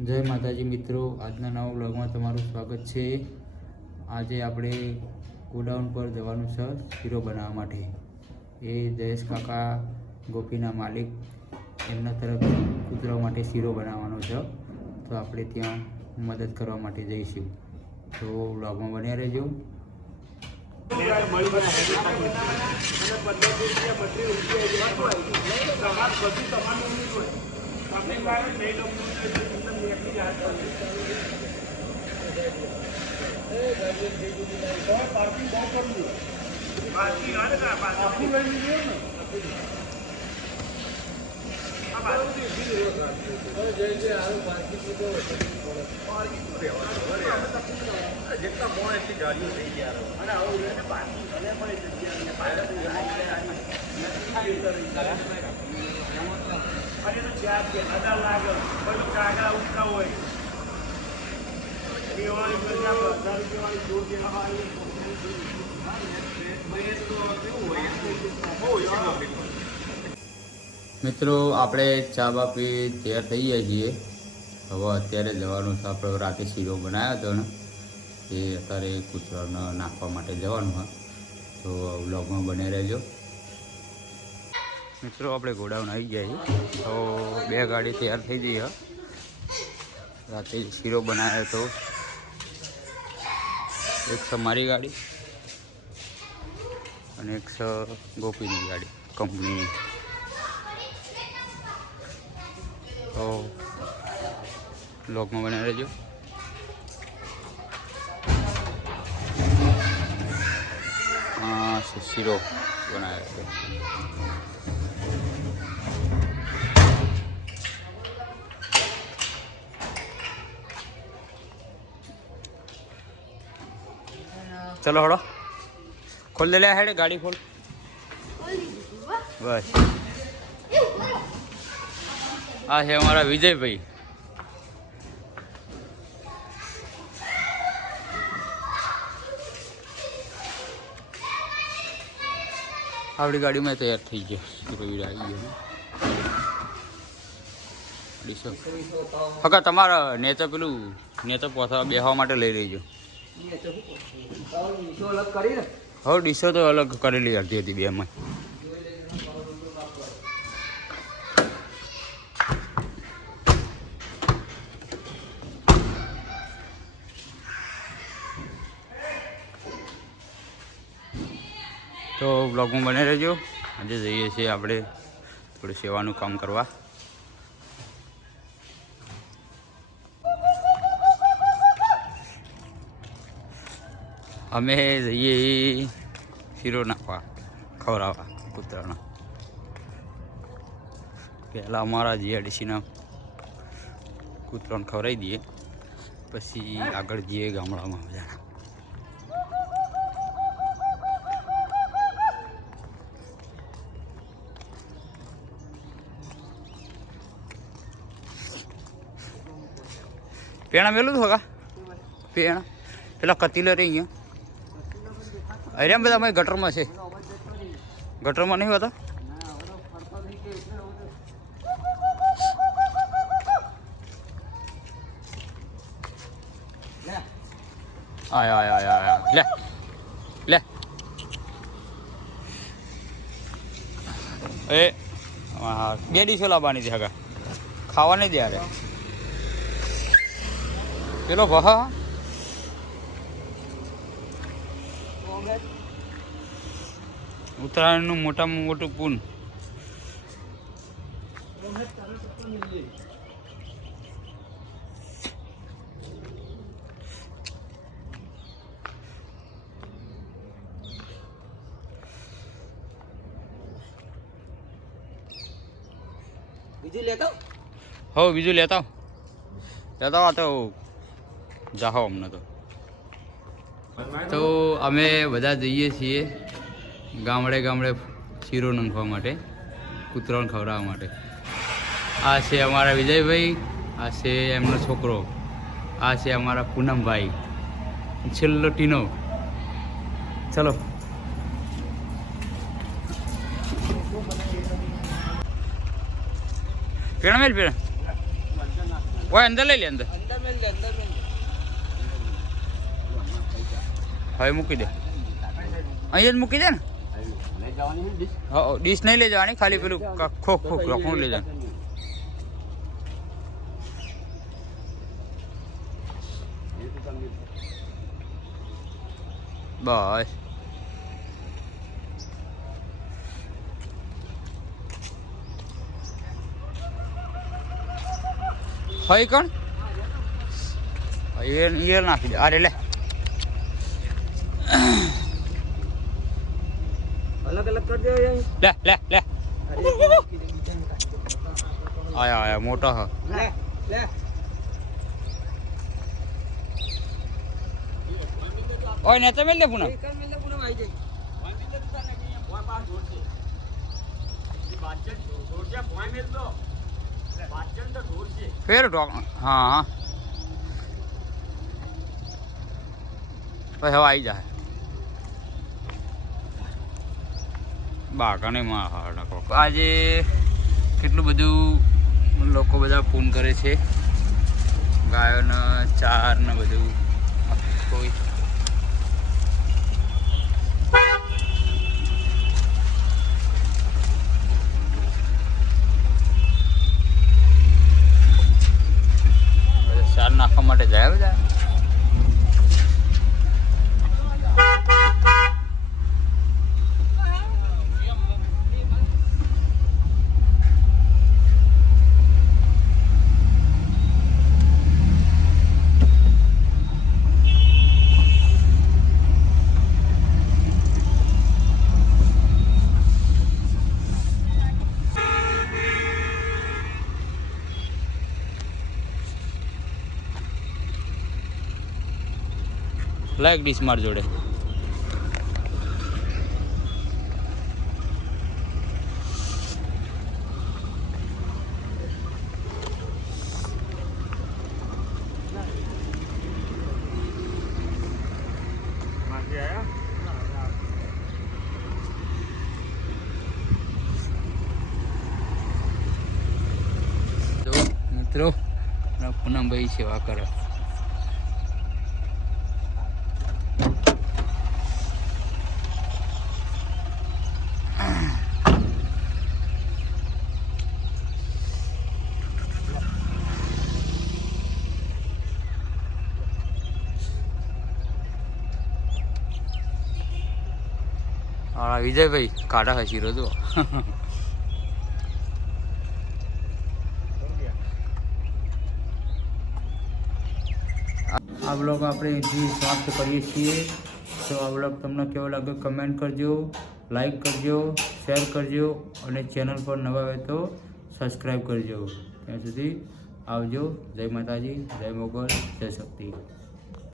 જય માતાજી મિત્રો, આજના નવા બ્લોગમાં તમારું સ્વાગત છે. આજે આપણે ગોડાઉન પર જવાનું છે શીરો બનાવવા માટે. એ જયેશ કાકા ગોપીના માલિક, એમના તરફ કૂતરા માટે શીરો બનાવવાનો છે. તો આપણે ત્યાં મદદ કરવા માટે જઈશું. તો બ્લોગમાં બન્યા રહેજો. પાર્કિંગ બહુ કરવું પાર્કિંગ આવે જેટલા કોણ એટલી ગાડીઓ થઈ ગયા અને આવું પાર્કિંગ ભલે પણ જગ્યા મિત્રો, આપણે ચા બા પી તૈયાર થઈ ગયા છીએ. હવે અત્યારે જવાનું છે આપણે રાતે શીરો બનાવ્યો હતો ને, એ અત્યારે કૂતરાને નાખવા માટે જવાનું હોય તો વ્લોગમાં બને રહેજો. મિત્રો, આપણે ગોડાઉન આવી ગયા તો બે ગાડી તૈયાર થઈ ગઈ રાતે શીરો બનાવ્યો હતો. એક છે મારી ગાડી અને એક છે ગોપીની ગાડી કંપનીની તો બ્લોગમાં બનાવી રહેજો. શીરો બનાવ્યો છે ચલો હળો ખોલ દે લે હેડે, ગાડી ખોલ. બસ. આ છે અમારા વિજયભાઈ. આપણી ગાડીમાં તૈયાર થઈ ગયો. આવી ગયો હકા, તમારા નેતા પેલું, નેતા પોતા બેહવા માટે લઈ રહીજો હવે ડીશો તો અલગ કરેલી અડધી હતી બેમાં તો બ્લોગમાં બને રહેજો. આજે જઈએ છીએ આપણે થોડું સેવાનું કામ કરવા. અમે જઈએ શીરો નાખવા ખવડાવવા કૂતરાના. પહેલાં અમારા જીઆરડીસીના કૂતરાને ખવડાવી દઈએ, પછી આગળ જઈએ ગામડામાં જાણા પેણા મેલું હતું હકા પેણા? પેલા કતીલા રહી અહીંયા અરે બધા અમારી ગટરમાં છે. ગટરમાં નહીં હોતા? આયા આયા આયા લે લે. એ બે ડીશો લાવવાની છે ખાવા નહીં દે યારે પેલો વહ ઉત્તરાયણનું મોટામાં મોટું પૂન. બીજું લેતા? હો બીજું લેતા લેતા આ તો જાહો અમને તો. તો અમે બધા જઈએ છીએ ગામડે ગામડે શીરો નંખવા માટે, કૂતરાને ખવડાવવા માટે. આ છે અમારા વિજયભાઈ, આ છે એમનો છોકરો, આ છે અમારા પૂનમભાઈ, છેલ્લો ટીનો. ચલો. પેણ મેલ, પેણ. ઓય, અંદર લઈ લે, અંદર. અંદર મેલ અંદર મેલ દે હવે મૂકી દે. અહીંયા જ મૂકી દે ને? લઈ જવાની છે ડીશ હા ડીશ નહીં લઈ જવાની ખાલી પેલું ખોખ ખોખ રખવું લઈ જવાનું. બસ. હોય કોણ? એ નાખી દે. અરે લે અલગ અલગ કરી દે અહીં લે લે લે અરે એક મૂકી દે, બીજાને કાઢી દે. આયા આયા મોટો હ લે લે ઓય ને તમે લે પુના એક જ મિનિટ પૂનમ આવી જાય ફેર ઢોક હા હા પછી હવે આવી જાય બાકાને માં હા નાખો આજે કેટલું બધું લોકો બધા ફોન કરે છે. ગાયોને ચાર ને બધું. કોઈ. ચાર નાખવા માટે જાય બધા? લાઈક ડીશ માર જોડે. મિત્રો પૂનમભાઈ સેવા કરે હા વિજયભાઈ કાઢા હસી રહ્યો તો આ બ્લોગ આપણે હજી સમાપ્ત કરીએ છીએ. તો આ બ્લોગ તમને કેવો લાગ્યો કમેન્ટ કરજો, લાઈક કરજો, શેર કરજો અને ચેનલ પર નવા હોય તો સબસ્ક્રાઈબ કરજો. ત્યાં સુધી આવજો. જય માતાજી, જય મોગલ, જય શક્તિ.